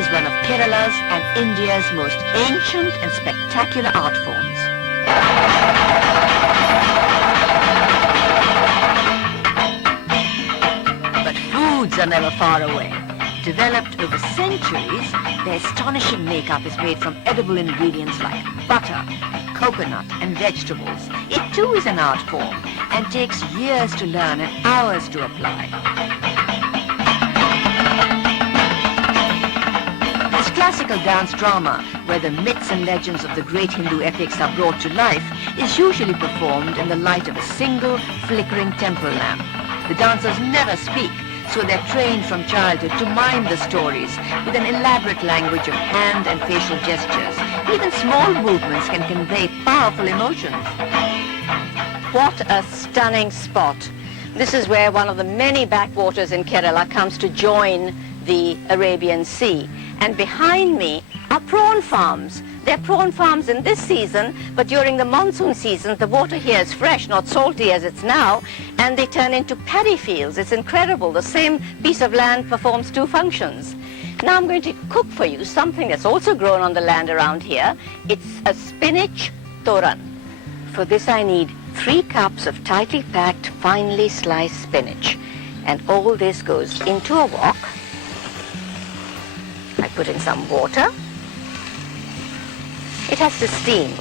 is one of Kerala's and India's most ancient and spectacular art forms. But foods are never far away. Developed over centuries, their astonishing makeup is made from edible ingredients like butter, coconut and vegetables. It too is an art form and takes years to learn and hours to apply. This classical dance drama, where the myths and legends of the great Hindu epics are brought to life, is usually performed in the light of a single flickering temple lamp. The dancers never speak, so they're trained from childhood to mime the stories with an elaborate language of hand and facial gestures. Even small movements can convey powerful emotions. What a stunning spot. This is where one of the many backwaters in Kerala comes to join the Arabian Sea. And behind me are prawn farms. They're prawn farms in this season, but during the monsoon season, the water here is fresh, not salty as it's now, and they turn into paddy fields. It's incredible. The same piece of land performs two functions. Now I'm going to cook for you something that's also grown on the land around here. It's a spinach thoran. For this I need 3 cups of tightly packed, finely sliced spinach. And all this goes into a wok. I put in some water. It has to steam.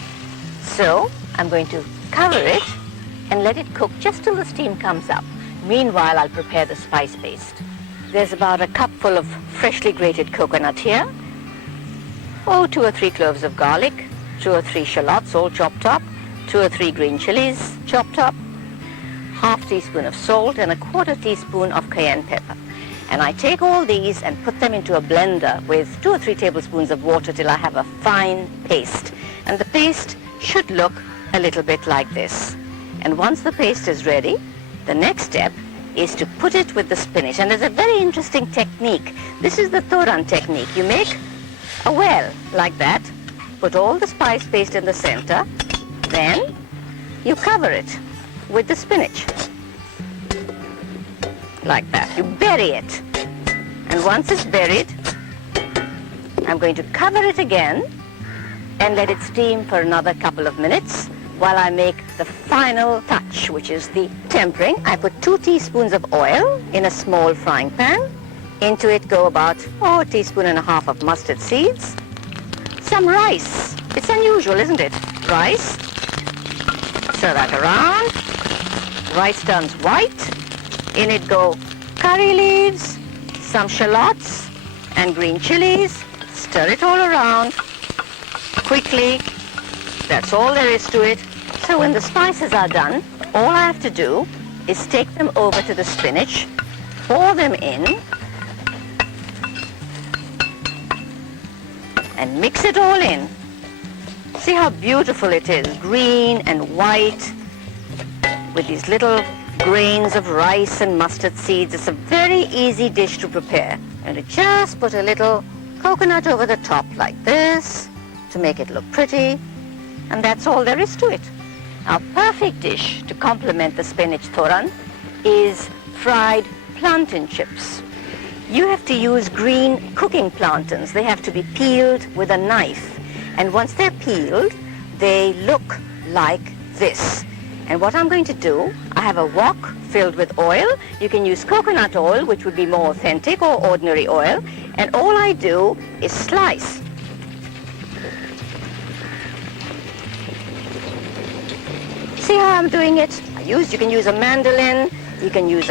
So I'm going to cover it and let it cook just till the steam comes up. Meanwhile, I'll prepare the spice paste. There's about a cupful of freshly grated coconut here. 2 or 3 cloves of garlic, 2 or 3 shallots all chopped up, 2 or 3 green chilies chopped up, ½ teaspoon of salt and a ¼ teaspoon of cayenne pepper. And I take all these and put them into a blender with 2 or 3 tablespoons of water till I have a fine paste. And the paste should look a little bit like this. And once the paste is ready, the next step is to put it with the spinach. And there's a very interesting technique. This is the thoran technique. You make a well like that, put all the spice paste in the center, then you cover it with the spinach. Like that. You bury it. And once it's buried, I'm going to cover it again and let it steam for another couple of minutes while I make the final touch, which is the tempering. I put 2 teaspoons of oil in a small frying pan. Into it go about 1.5 teaspoons of mustard seeds. Some rice. It's unusual, isn't it? Rice. Stir that around. Rice turns white. In it go curry leaves, some shallots and green chilies. Stir it all around quickly. That's all there is to it. So when the spices are done, all I have to do is take them over to the spinach, pour them in, and mix it all in. See how beautiful it is, green and white, with these little grains of rice and mustard seeds. It's a very easy dish to prepare. And to just put a little coconut over the top like this to make it look pretty. And that's all there is to it. Our perfect dish to complement the spinach thoran is fried plantain chips. You have to use green cooking plantains. They have to be peeled with a knife. And once they're peeled, they look like this. And what I'm going to do, I have a wok filled with oil. You can use coconut oil, which would be more authentic, or ordinary oil. And all I do is slice. See how I'm doing it? You can use a mandolin. You can use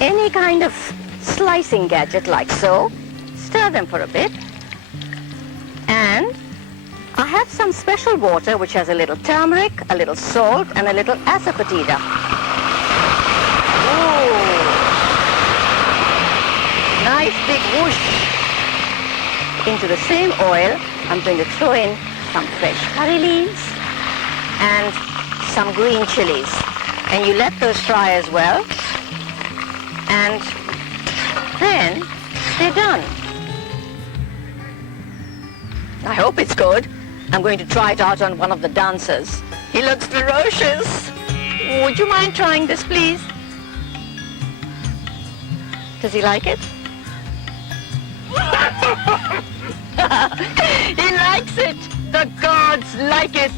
any kind of slicing gadget like so. Stir them for a bit. And I have some special water which has a little turmeric, a little salt, and a little asafoetida. Ooh. Nice big whoosh. Into the same oil, I'm going to throw in some fresh curry leaves and some green chilies. And you let those fry as well. And then they're done. I hope it's good. I'm going to try it out on one of the dancers. He looks ferocious. Would you mind trying this, please? Does he like it? He likes it. The gods like it.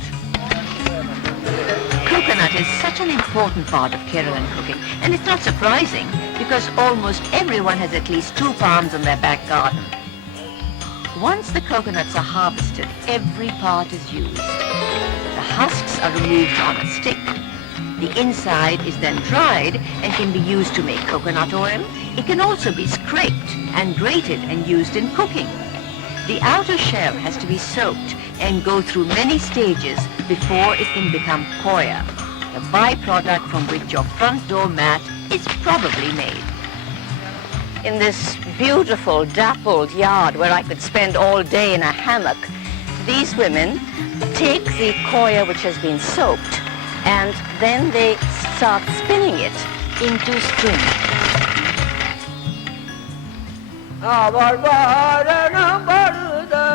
Coconut is such an important part of Keralan cooking, and it's not surprising because almost everyone has at least 2 palms in their back garden. Once the coconuts are harvested, every part is used. The husks are removed on a stick. The inside is then dried and can be used to make coconut oil. It can also be scraped and grated and used in cooking. The outer shell has to be soaked and go through many stages before it can become coir, the byproduct from which your front door mat is probably made. In this beautiful, dappled yard where I could spend all day in a hammock, these women take the coir which has been soaked and then they start spinning it into string.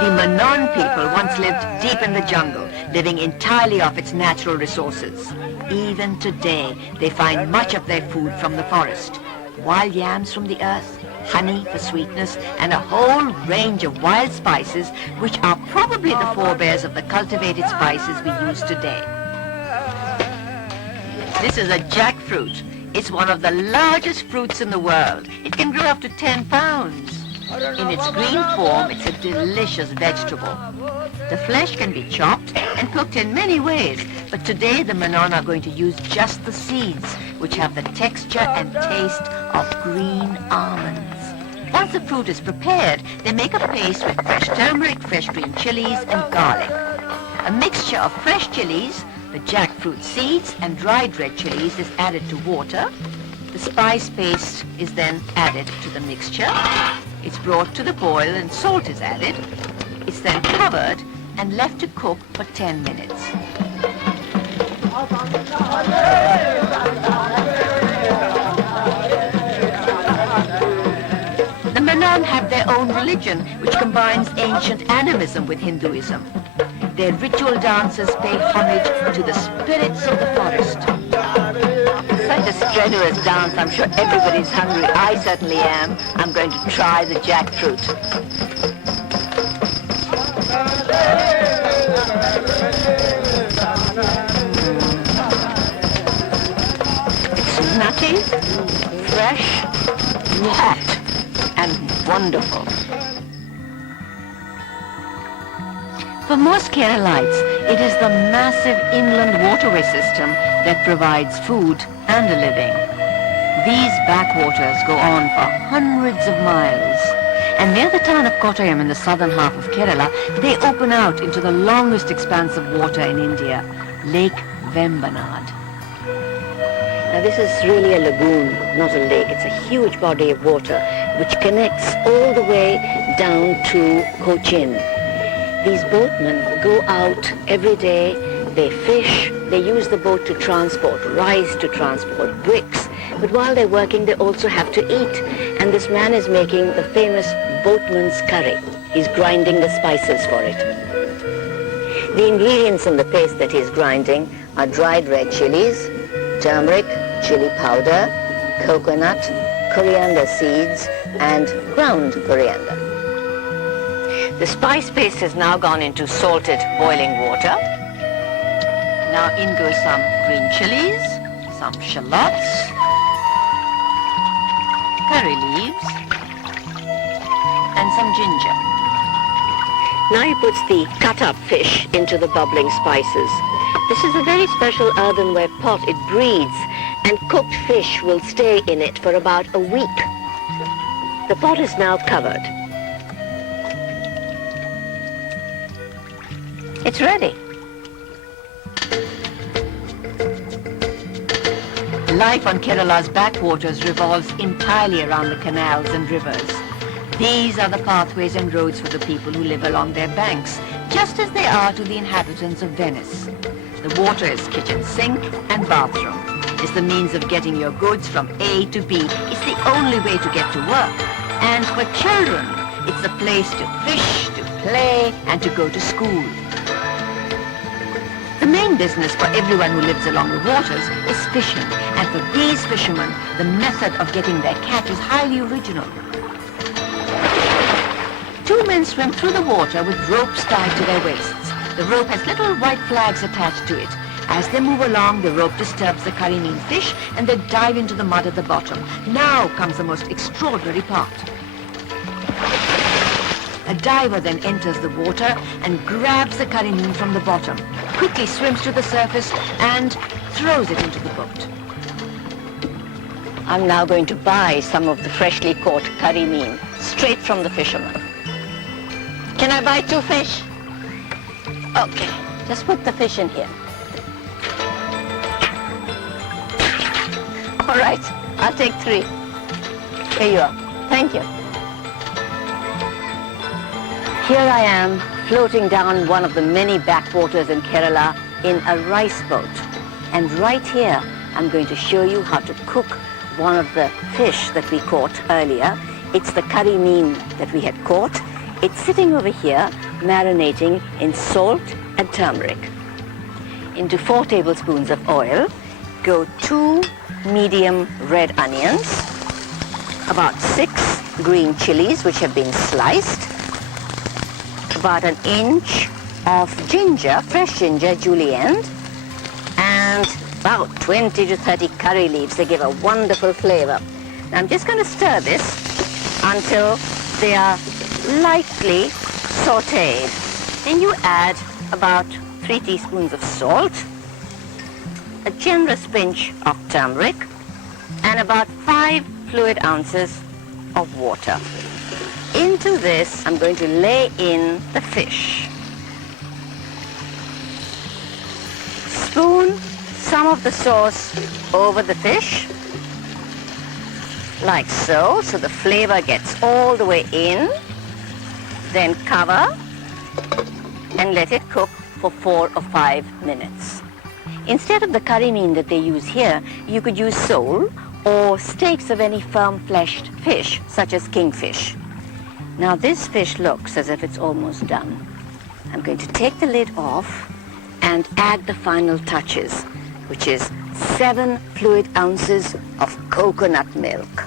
The Manon people once lived deep in the jungle, living entirely off its natural resources. Even today, they find much of their food from the forest. Wild yams from the earth, honey for sweetness, and a whole range of wild spices which are probably the forebears of the cultivated spices we use today. This is a jackfruit. It's one of the largest fruits in the world. It can grow up to 10 pounds. In its green form, it's a delicious vegetable. The flesh can be chopped and cooked in many ways, but today the Manon are going to use just the seeds, which have the texture and taste of green almonds. Once the fruit is prepared, they make a paste with fresh turmeric, fresh green chilies, and garlic. A mixture of fresh chilies, the jackfruit seeds, and dried red chilies is added to water. The spice paste is then added to the mixture. It's brought to the boil and salt is added. It's then covered and left to cook for 10 minutes. The Manon have their own religion, which combines ancient animism with Hinduism. Their ritual dances pay homage to the spirits of the forest. Such a strenuous dance, I'm sure everybody's hungry. I certainly am. I'm going to try the jackfruit. It's nutty, fresh, hot, and wonderful. For most Keralites, it is the massive inland waterway system that provides food and a living. These backwaters go on for hundreds of miles, and near the town of Kottayam in the southern half of Kerala, they open out into the longest expanse of water in India, Lake Vembanad. Now this is really a lagoon, not a lake. It's a huge body of water which connects all the way down to Cochin. These boatmen go out every day, they fish, they use the boat to transport rice, to transport bricks, but while they're working they also have to eat. And this man is making the famous boatman's curry. He's grinding the spices for it. The ingredients in the paste that he's grinding are dried red chilies, turmeric, chili powder, coconut, coriander seeds, and ground coriander. The spice paste has now gone into salted boiling water. Now in goes some green chilies, some shallots, curry leaves, and some ginger. Now he puts the cut-up fish into the bubbling spices. This is a very special earthenware pot. It breathes, and cooked fish will stay in it for about a week. The pot is now covered. It's ready. Life on Kerala's backwaters revolves entirely around the canals and rivers. These are the pathways and roads for the people who live along their banks, just as they are to the inhabitants of Venice. The water is kitchen sink and bathroom. It's the means of getting your goods from A to B. It's the only way to get to work. And for children, it's a place to fish, to play, and to go to school. The main business for everyone who lives along the waters is fishing, and for these fishermen, the method of getting their catch is highly original. Two men swim through the water with ropes tied to their waists. The rope has little white flags attached to it. As they move along, the rope disturbs the curry mean fish and they dive into the mud at the bottom. Now comes the most extraordinary part. A diver then enters the water and grabs the curry mean from the bottom, quickly swims to the surface and throws it into the boat. I'm now going to buy some of the freshly caught curry mean straight from the fisherman. Can I buy 2 fish? Okay, just put the fish in here. All right, I'll take 3. Here you are. Thank you. Here I am, floating down one of the many backwaters in Kerala in a rice boat. And right here, I'm going to show you how to cook one of the fish that we caught earlier. It's the curry mean that we had caught. It's sitting over here, marinating in salt and turmeric. Into 4 tablespoons of oil, go 2 medium red onions, about 6 green chilies which have been sliced, about 1 inch of ginger, fresh ginger, julienne, and about 20 to 30 curry leaves. They give a wonderful flavor. Now I'm just going to stir this until they are lightly sauteed. Then you add about 3 teaspoons of salt, a generous pinch of turmeric, and about 5 fluid ounces of water. Into this, I'm going to lay in the fish. Spoon some of the sauce over the fish, like so the flavor gets all the way in. Then cover and let it cook for 4 or 5 minutes. Instead of the curry mean that they use here, you could use sole or steaks of any firm-fleshed fish, such as kingfish. Now this fish looks as if it's almost done. I'm going to take the lid off and add the final touches, which is 7 fluid ounces of coconut milk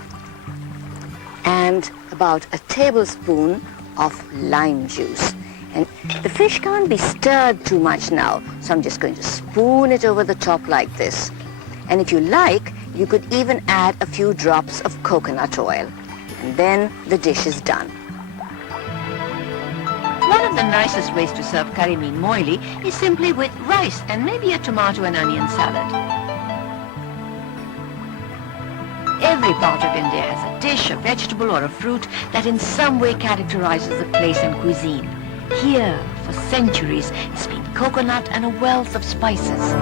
and about a tablespoon of lime juice. And the fish can't be stirred too much now, so I'm just going to spoon it over the top like this. And if you like, you could even add a few drops of coconut oil. And then the dish is done. One of the nicest ways to serve curry mean moili is simply with rice and maybe a tomato and onion salad. Every part of India has a dish, a vegetable or a fruit that in some way characterizes the place and cuisine. Here, for centuries, it's been coconut and a wealth of spices.